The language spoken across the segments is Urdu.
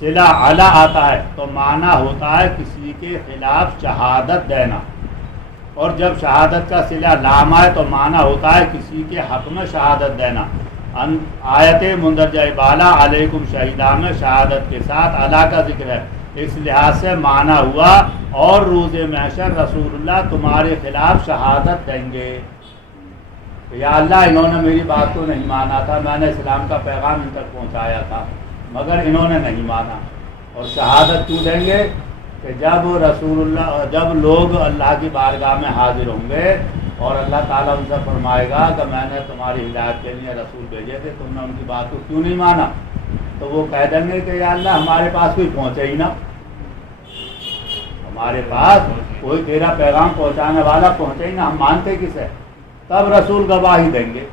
صلہ علی آتا ہے تو معنی ہوتا ہے کسی کے خلاف شہادت دینا، اور جب شہادت کا صلہ لام آئے تو معنی ہوتا ہے کسی کے حق میں شہادت دینا۔ آیت مندرجہ بالا علیکم شہیدہ میں شہادت کے ساتھ علی کا ذکر ہے، اس لحاظ سے معنی ہوا اور روز محشر رسول اللہ تمہارے خلاف شہادت دیں گے کہ یا اللہ انہوں نے میری بات کو نہیں مانا تھا، میں نے اسلام کا پیغام ان تک پہنچایا تھا مگر انہوں نے نہیں مانا، اور شہادت کیوں دیں گے کہ جب لوگ اللہ کی بارگاہ میں حاضر ہوں گے اور اللہ تعالیٰ ان سے فرمائے گا کہ میں نے تمہاری ہدایت کے لیے رسول بھیجے تھے، تم نے ان کی بات کو کیوں نہیں مانا، تو وہ کہہ دیں گے کہ یا اللہ ہمارے پاس کوئی پہنچے ہی نہ، ہمارے پاس کوئی تیرا پیغام پہنچانے والا پہنچے ہی نہ، ہم مانتے کسے؟ تب رسول گواہی دیں گے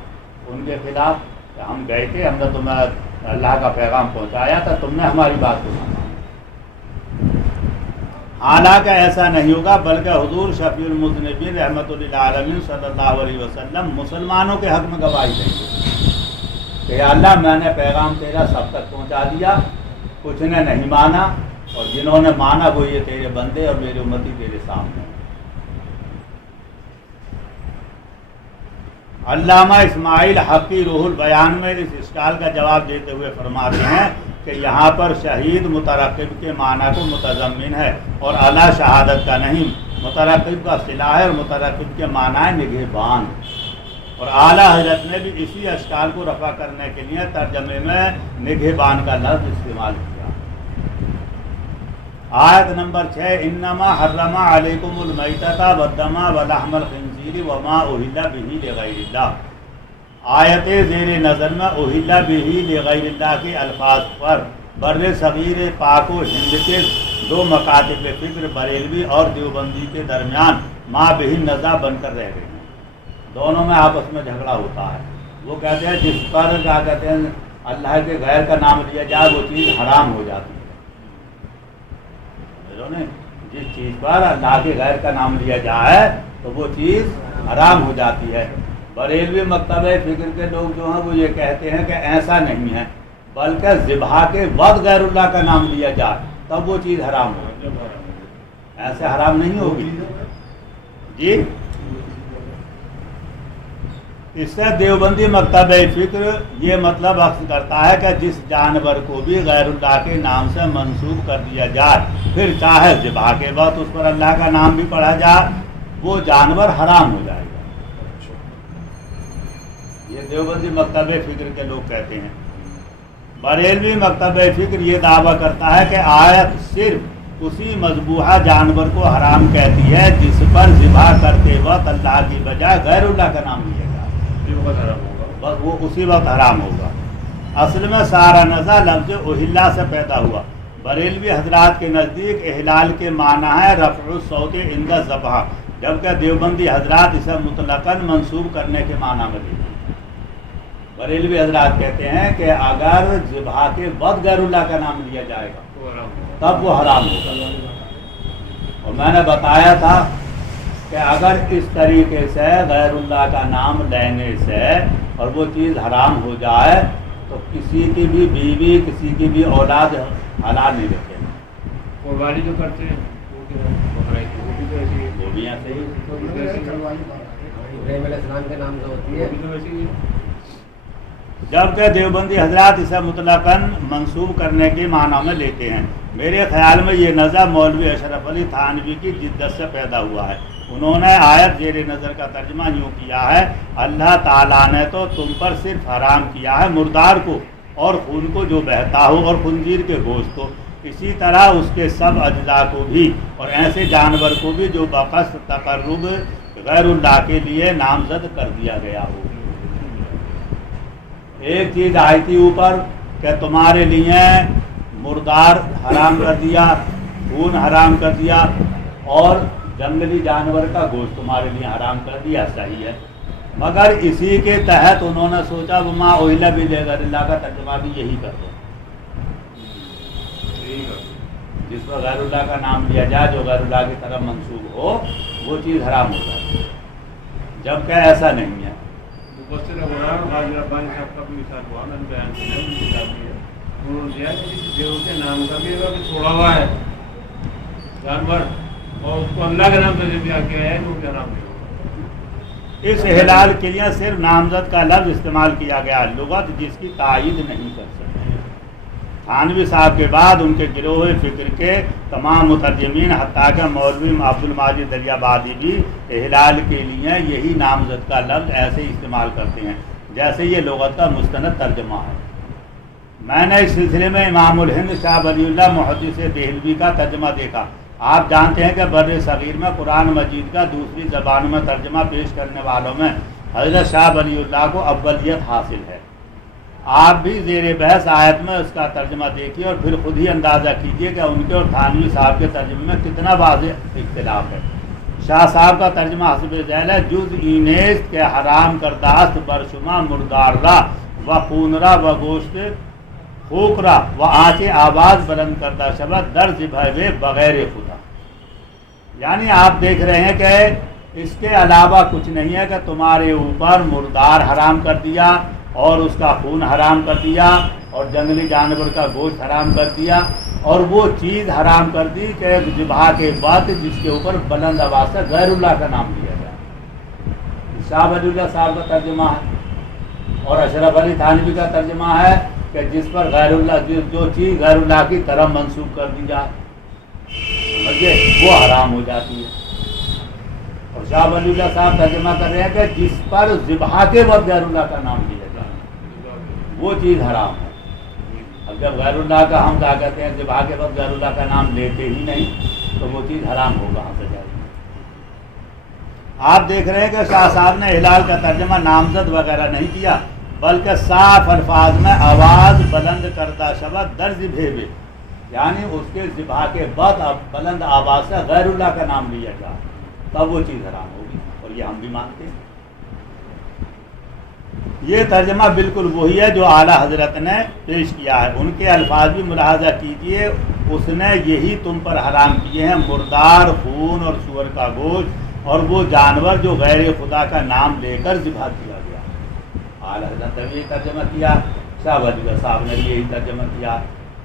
ان کے خلاف کہ ہم گئے تھے، ہم نے تمہیں اللہ کا پیغام پہنچایا تھا، تم نے ہماری بات کو مانا۔ حالانکہ ایسا نہیں ہوگا، بلکہ حضور شفیع المذنبین رحمۃ للعالمین صلی اللہ علیہ وسلم مسلمانوں کے حق میں گواہی دیں گے کہ یا اللہ میں نے پیغام تیرا سب تک پہنچا دیا، کچھ نے نہیں مانا، اور جنہوں نے مانا وہ یہ تیرے بندے اور میری امتی تیرے سامنے۔ علامہ اسماعیل حقی روح البیان میں اس اشکال کا جواب دیتے ہوئے فرماتے ہیں کہ یہاں پر شہید مترقب کے معنی کو متضمن ہے اور اعلیٰ شہادت کا نہیں، مترقب کا صلاح ہے اور مترقب کے معنی ہے نگہبان، اور اعلیٰ حضرت نے بھی اسی اشکال کو رفع کرنے کے لیے ترجمے میں نگہبان کا لفظ استعمال کیا۔ آیت نمبر 6 انما حرم علیکم المیتۃ والدم ولحم الخنزیر وما اہل بہ لغیر اللہ۔ آیت زیر نظر میں اہل بہ لغیر اللہ کے الفاظ پر بر صغیر پاک و ہند کے دو مکاتب فکر بریلوی اور دیوبندی کے درمیان ما بہ نزاع بن کر رہ گئے ہیں، دونوں میں آپس میں جھگڑا ہوتا ہے۔ وہ کہتے ہیں جس پر کیا کہتے ہیں اللہ کے غیر کا نام لیا جائے وہ چیز حرام ہو جاتی ہے، جس چیز پر اللہ کے غیر کا نام لیا جائے تو وہ چیز حرام ہو جاتی ہے۔ بریلوی مکتبہ فکر کے لوگ جو ہیں وہ یہ کہتے ہیں کہ ایسا نہیں ہے، بلکہ ذبح کے وقت غیر اللہ کا نام لیا جائے تب وہ چیز حرام ہوگی، ایسے حرام نہیں ہوگی۔ جی اس سے دیوبندی مکتبہ فکر یہ مطلب اخذ کرتا ہے کہ جس جانور کو بھی غیر اللہ کے نام سے منسوب کر دیا جائے پھر چاہے ذبح کے وقت اس پر اللہ کا نام بھی پڑھا جائے وہ جانور حرام ہو جائے گا۔ یہ دیوبندی مکتبہ فکر کے لوگ کہتے ہیں۔ بریلوی مکتبہ فکر یہ دعویٰ کرتا ہے کہ آیت صرف اسی مذبوحہ جانور کو حرام کہتی ہے جس پر ذبح کرتے وقت اللہ کی بجائے غیر اللہ کا نام لیا جائے، بس وہ اسی وقت حرام ہوگا۔ اصل میں سارا نزاع لفظ اہلا سے پیدا ہوا۔ بریلوی حضرات کے نزدیک احلال کے معنی ہے رفع الصوت عند الذبح، جبکہ دیوبندی حضرات اسے مطلقاً منسوب کرنے کے معنی میں لیتے ہیں۔ بریلوی حضرات کہتے ہیں کہ اگر ذبح کے وقت غیر اللہ کا نام لیا جائے گا تب وہ حرام ہوگا، اور میں نے بتایا تھا کہ اگر اس طریقے سے غیر اللہ کا نام لینے سے اور وہ چیز حرام ہو جائے تو کسی کی بھی بیوی کسی کی بھی اولاد حلال نہیں رکھے گا۔ قربانی جو کرتے ہیں وہ بھی ایسے ہی ابراہیم علیہ السلام کے نام سے ہوتی ہے، جبکہ دیوبندی حضرات اسے مطلقاً منسوب کرنے کے معنی میں لیتے ہیں۔ میرے خیال میں یہ نظر مولوی اشرف علی تھانوی کی جدت سے پیدا ہوا ہے۔ انہوں نے آیت زیر نظر کا ترجمہ یوں کیا ہے اللہ تعالیٰ نے تو تم پر صرف حرام کیا ہے مردار کو اور خون کو جو بہتا ہو اور خنزیر کے گوشت کو، اسی طرح اس کے سب اجزاء کو بھی اور ایسے جانور کو بھی جو بقصد تقرب غیر اللہ کے لیے نامزد کر دیا گیا ہو۔ ایک چیز آئی تھی اوپر کہ تمہارے لیے مردار حرام کر دیا، خون حرام کر دیا اور جنگلی جانور کا گوشت تمہارے لیے حرام کر دیا، صحیح ہے، مگر اسی کے تحت انہوں نے سوچا وما اہل بہ لغیر اللہ کا ترجمہ بھی یہی کر دو، جس پر غیر اللہ کا نام لیا جائے جو غیر اللہ کی طرف منسوب ہو وہ چیز حرام ہو جائے، جبکہ ایسا نہیں ہے۔ انہوں نے دیا کہ دیو کے نام کا بھی اگر چھوڑا ہوا ہے جانور اور اس کو اللہ کے نام سے دیا کیا ہے تو کیا نام دیا اس احلال کے لیے صرف نامزد کا لفظ استعمال کیا گیا، لغت جس کی تائید نہیں کر سکتی۔ تھانوی صاحب کے بعد ان کے گروہ فکر کے تمام مترجمین حتیٰ کہ مولوی عبد الماجد دریابادی بھی احلال کے لیے یہی نامزد کا لفظ ایسے ہی استعمال کرتے ہیں جیسے یہ لغت کا مستند ترجمہ ہے۔ میں نے اس سلسلے میں امام الہند شاہ ولی اللہ محدث دہلوی کا ترجمہ دیکھا۔ آپ جانتے ہیں کہ بر صغیر میں قرآن مجید کا دوسری زبانوں میں ترجمہ پیش کرنے والوں میں حضرت شاہ ولی اللہ کو اولیت حاصل ہے۔ آپ بھی زیر بحث آیت میں اس کا ترجمہ دیکھیے اور پھر خود ہی اندازہ کیجیے کہ ان کے اور تھانوی صاحب کے ترجمے میں کتنا واضح اختلاف ہے۔ شاہ صاحب کا ترجمہ حسب ذیل ہے: جز اینیست کے حرام کرداست برشمہ مردار را و خونرا و گوشت خوکرا و آنچ آواز بلند کردہ شبد در ذبح بغیر خدا۔ یعنی آپ دیکھ رہے ہیں کہ اس کے علاوہ کچھ نہیں ہے کہ تمہارے اوپر مردار حرام کر دیا اور اس کا خون حرام کر دیا اور جنگلی جانور کا گوشت حرام کر دیا اور وہ چیز حرام کر دی کہ ذبح کے بعد جس کے اوپر بلند آواز سے غیر اللہ کا نام لیا گیا۔ شاہ ولی اللہ صاحب کا ترجمہ ہے اور اشرف علی تھانوی کا ترجمہ ہے کہ جس پر غیر اللہ جو چیز غیر اللہ کی طرف منسوخ کر دی جائے وہ حرام ہو جاتی ہے۔ اور شاہ ولی اللہ صاحب ترجمہ کر رہے ہیں کہ جس پر ذبح کے وقت غیر اللہ کا نام لیا جائے وہ چیز حرام ہے۔ اب جب غیر اللہ کا ہم کیا کہتے ہیں ذبح کے وقت غیر اللہ کا نام لیتے ہی نہیں تو وہ چیز حرام ہو کہاں سے جائے گی۔ آپ دیکھ رہے ہیں کہ شاہ صاحب نے احلال کا ترجمہ نامزد وغیرہ نہیں کیا بلکہ صاف الفاظ میں آواز بلند کردہ شبد در ذبح بے، یعنی اس کے ذبح کے بعد بلند آواز سے غیر اللہ کا نام لیا جائے تب وہ چیز حرام ہوگی، اور یہ ہم بھی مانتے ہیں۔ یہ ترجمہ بالکل وہی ہے جو اعلیٰ حضرت نے پیش کیا ہے، ان کے الفاظ بھی ملاحظہ کیجیے۔ اس نے یہی تم پر حرام کیے ہیں مردار، خون اور سور کا گوشت اور وہ جانور جو غیر خدا کا نام لے کر ذبح کیا گیا۔ اعلیٰ حضرت نے بھی یہ ترجمہ کیا، شاہ ولی اللہ صاحب نے بھی یہی ترجمہ کیا،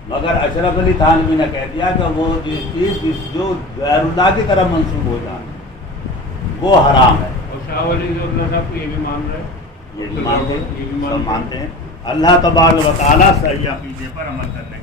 مگر اشرف علی تھانوی نے کہہ دیا کہ وہ چیز جو غیر اللہ کی طرف منسوب ہو جائے وہ حرام ہے۔ اور شاہ ولی اللہ صاحب کو یہ بھی مان رہے ہیں، یہ بھی مانتے ہیں، سب مانتے ہیں۔ اللہ تبارک و تعالیٰ صحیح عقیدے پر عمل کرنے